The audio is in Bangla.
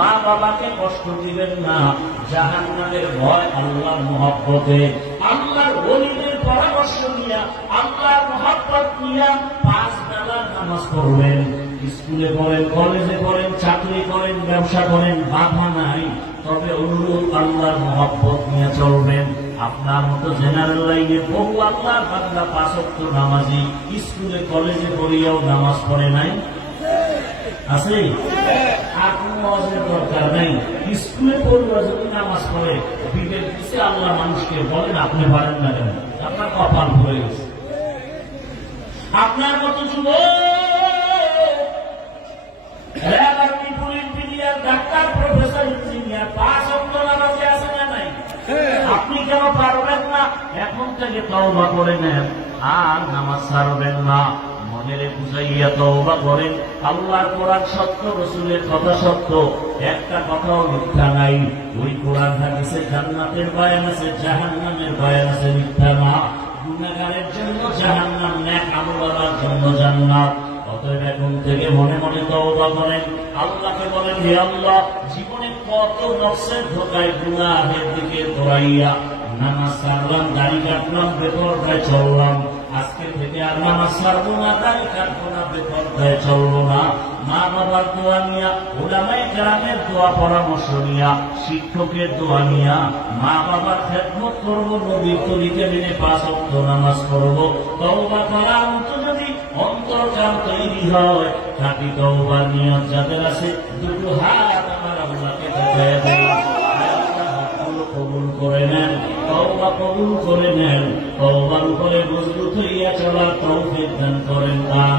মা বাবাকে কষ্ট দিবেন না। জাহান্নামের ভয় আল্লাহর মহব্বতে। আল্লাহর পরামর্শ নিয়া, আল্লাহর মহব্বত নিয়া পাঁচ বেলা নামাজ পড়বেন। স্কুলে পড়েন, কলেজে পড়েন, চাকরি করেন, ব্যবসা করেন, বাধা নাই। তবে অনুরূপ আল্লাহর মহব্বত নিয়ে চলবেন। আপনার মতো জেনারেল লাইনে বহু আল্লাহ বান্দা পাঁচক্ত নামাজি, স্কুলে, কলেজে পড়িয়াও নামাজ পড়ে নাই? আছে? ওয়াজের দরকার নাই। স্কুলে পড়ুয়া যদি নামাজ পড়ে, বিবেক দিচ্ছে আল্লাহ মানুষকে, বলেন, আপনি পারেন না কেন? আপনার কপাল হয়ে গেছে। আপনার মতো যুব আপনি কেন পারবেন না? এখন থেকে তওবা করে নেন, আর নামাজ ছাড়বেন না। মনের বুঝাইয়া তওবা করেন। আল্লাহর কোরআন সত্য, রসুলের কথা সত্য। একটা কথাও মিথ্যা নাই। ওই কোরআন হাদিসে জান্নাতের বয়ান আছে, জাহান্নামের বয়ান আছে, মিথ্যা না। গুণাগারের জন্য জাহান্নাম ন্যাক আমলার জন্য জান্নাত। অতএব এখন থেকে মনে মনে তওবা করেন। আল্লাহকে বলেন, হে আল্লাহ, জীবনে কত নফসের ধোকায় গুনাহের দিকে দৌড়াইয়া নামাজ সারলাম দাড়ি কাটলাম বেপরদায় চললাম। আজকে সারবো না দাড়ি কাটবো না বেপরদায় চলবো না। মা বাবার দোয়া নিয়া ওলামাই গ্রামের দোয়া পরামর্শ নিয়া, শিক্ষকের দোয়া নিয়া, মা বাবার খেদমত করব নদীর তলিতে মেনে পাঁচ অক্ট নামাজ পড়ব। তওবা করার মতো যদি অন্তর্জাল তৈরি হয়, খাটি তওবা নিয়ত যাদের আছে, দুটো হাত আমার আল্লাহকে দেখায় কবুল করে নেন, তওবা কবুল করে নেন। তওবার উপরে মজবুত হইয়া চলার তৌফিক দান করেন আমিন